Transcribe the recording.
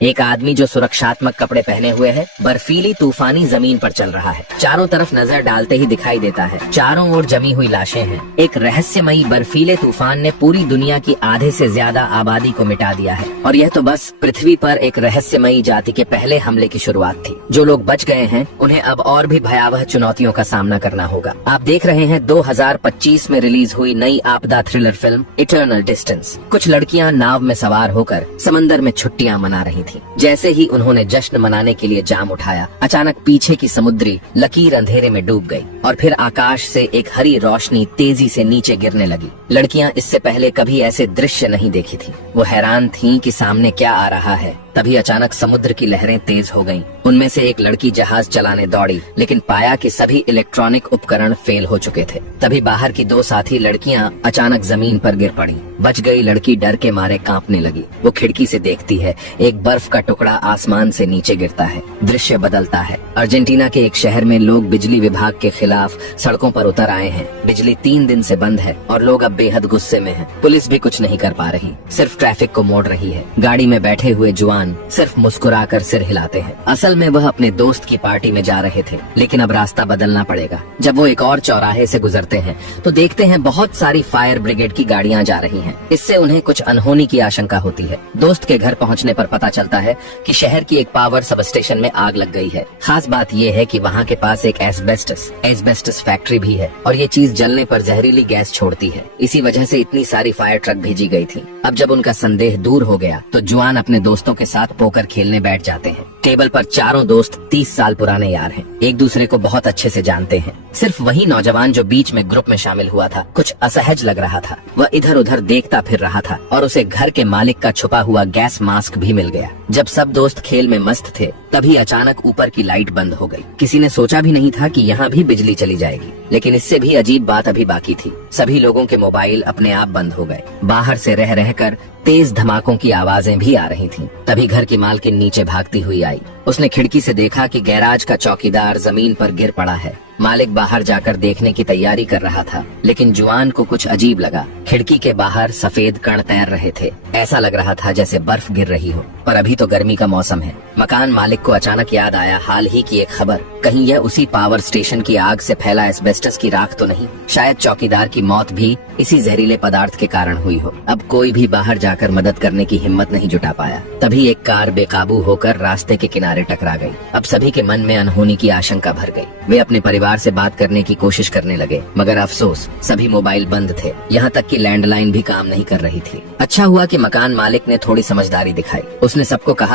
एक आदमी जो सुरक्षात्मक कपड़े पहने हुए है बर्फीली तूफानी जमीन पर चल रहा है। चारों तरफ नजर डालते ही दिखाई देता है चारों ओर जमी हुई लाशें हैं। एक रहस्यमयी बर्फीले तूफान ने पूरी दुनिया की आधे से ज्यादा आबादी को मिटा दिया है और यह तो बस पृथ्वी पर एक रहस्यमयी जाति के पहले हमले की शुरुआत थी। जो लोग बच गए हैं उन्हें अब और भी भयावह चुनौतियों का सामना करना होगा। आप देख रहे हैं 2025 में रिलीज हुई नई आपदा थ्रिलर फिल्म इटर्नल डिस्टेंस। कुछ लड़कियां नाव में सवार होकर समंदर में छुट्टियां मना रही थी। जैसे ही उन्होंने जश्न मनाने के लिए जाम उठाया, अचानक पीछे की समुद्री लकीर अंधेरे में डूब गई और फिर आकाश से एक हरी रोशनी तेजी से नीचे गिरने लगी। लड़कियां इससे पहले कभी ऐसे दृश्य नहीं देखी थी। वो हैरान थीं कि सामने क्या आ रहा है। तभी अचानक समुद्र की लहरें तेज हो गईं। उनमें से एक लड़की जहाज चलाने दौड़ी, लेकिन पाया कि सभी इलेक्ट्रॉनिक उपकरण फेल हो चुके थे। तभी बाहर की दो साथी लड़कियां अचानक जमीन पर गिर पड़ी। बच गई लड़की डर के मारे कांपने लगी। वो खिड़की से देखती है, एक बर्फ का टुकड़ा आसमान से नीचे गिरता है। दृश्य बदलता है। अर्जेंटीना के एक शहर में लोग बिजली विभाग के खिलाफ सड़कों पर उतर आए हैं। बिजली 3 दिन से बंद है और लोग अब बेहद गुस्से में हैं। पुलिस भी कुछ नहीं कर पा रही, सिर्फ ट्रैफिक को मोड़ रही है। गाड़ी में बैठे हुए जुआन सिर्फ मुस्कुराकर सिर हिलाते हैं। असल में वह अपने दोस्त की पार्टी में जा रहे थे, लेकिन अब रास्ता बदलना पड़ेगा। जब वो एक और चौराहे से गुजरते हैं तो देखते हैं बहुत सारी फायर ब्रिगेड की गाड़ियां जा रही हैं। इससे उन्हें कुछ अनहोनी की आशंका होती है। दोस्त के घर पहुंचने पर पता चलता है कि शहर की एक पावर सब स्टेशन में आग लग गई है। खास बात ये है कि वहाँ के पास एक एस्बेस्टस फैक्ट्री भी है और ये चीज जलने पर जहरीली गैस छोड़ती है। इसी वजह से इतनी सारी फायर ट्रक भेजी गई थी। अब जब उनका संदेह दूर हो गया तो जुआन अपने दोस्तों के साथ पोकर खेलने बैठ जाते हैं। टेबल पर चारों दोस्त 30 साल पुराने यार हैं, एक दूसरे को बहुत अच्छे से जानते हैं। सिर्फ वही नौजवान जो बीच में ग्रुप में शामिल हुआ था कुछ असहज लग रहा था। वह इधर उधर देखता फिर रहा था और उसे घर के मालिक का छुपा हुआ गैस मास्क भी मिल गया। जब सब दोस्त खेल में मस्त थे तभी अचानक ऊपर की लाइट बंद हो गई। किसी ने सोचा भी नहीं था कि यहाँ भी बिजली चली जाएगी। लेकिन इससे भी अजीब बात अभी बाकी थी। सभी लोगों के मोबाइल अपने आप बंद हो गए। बाहर से रह रहकर तेज धमाकों की आवाजें भी आ रही थीं। तभी घर की मालकिन नीचे भागती हुई आई। उसने खिड़की से देखा कि गैराज का चौकीदार जमीन पर गिर पड़ा है। मालिक बाहर जाकर देखने की तैयारी कर रहा था, लेकिन जुआन को कुछ अजीब लगा। खिड़की के बाहर सफेद कण तैर रहे थे। ऐसा लग रहा था जैसे बर्फ गिर रही हो, पर अभी तो गर्मी का मौसम है। मकान मालिक को अचानक याद आया हाल ही की एक खबर। कहीं यह उसी पावर स्टेशन की आग से फैला एस्बेस्टस की राख तो नहीं? शायद चौकीदार की मौत भी इसी जहरीले पदार्थ के कारण हुई हो। अब कोई भी बाहर जाकर मदद करने की हिम्मत नहीं जुटा पाया। तभी एक कार बेकाबू होकर रास्ते के किनारे टकरा गई। अब सभी के मन में अनहोनी की आशंका भर गई। वे अपने परिवार से बात करने की कोशिश करने लगे, मगर अफसोस सभी मोबाइल बंद थे। यहाँ तक कि लैंडलाइन भी काम नहीं कर रही थी। अच्छा हुआ कि मकान मालिक ने थोड़ी समझदारी दिखाई। उसने सबको कहा